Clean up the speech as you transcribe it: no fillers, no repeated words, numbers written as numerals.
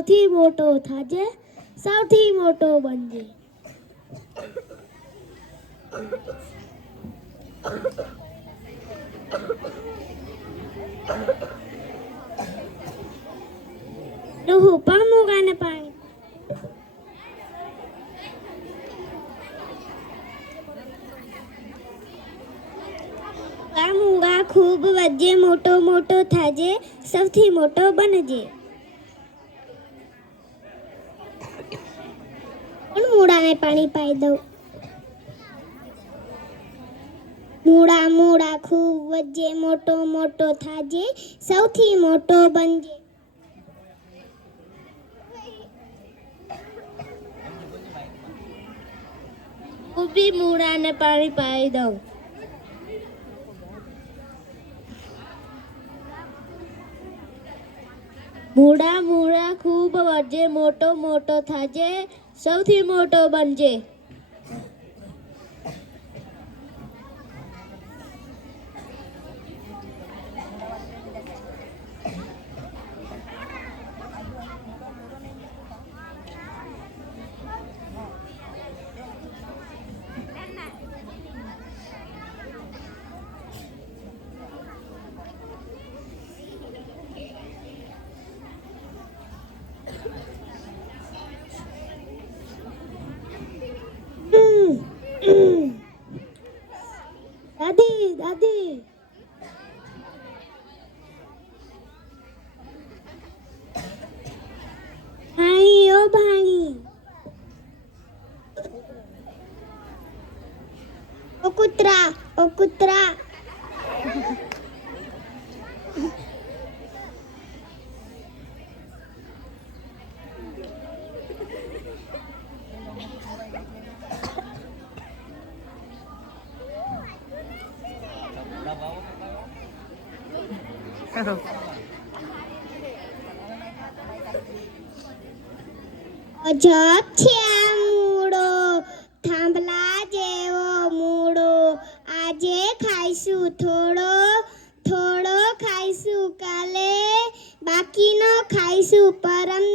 સૌથી મોટો થાજે, સૌથી મોટો બનજે. હું પણ મૂગાને પાણી મૂગા ખૂબ વજે, મોટો મોટો થાજે, સૌથી મોટો બનજે. પણ મૂળાને પાણી પાઈ દઉં. મૂળા મૂળા ખૂબ વજે, મોટો મોટો થાજે, સૌથી મોટો બનજે. હું બી મૂળાને પાણી પાઈ દઉં. મૂળા મૂળા ખૂબ વજે, મોટો મોટો થાજે, સૌથી મોટો બનજે. દાદી દાદી ભાણી ઓ ભાણી, ઓ કૂતરા ઓ કૂતરા. અજબ છે આ મૂળો, થાંભલા જેવો મૂળો. આજે ખાઈશું થોડો, થોડો ખાઈશું કાલે, બાકીનો ખાઈશું પરમ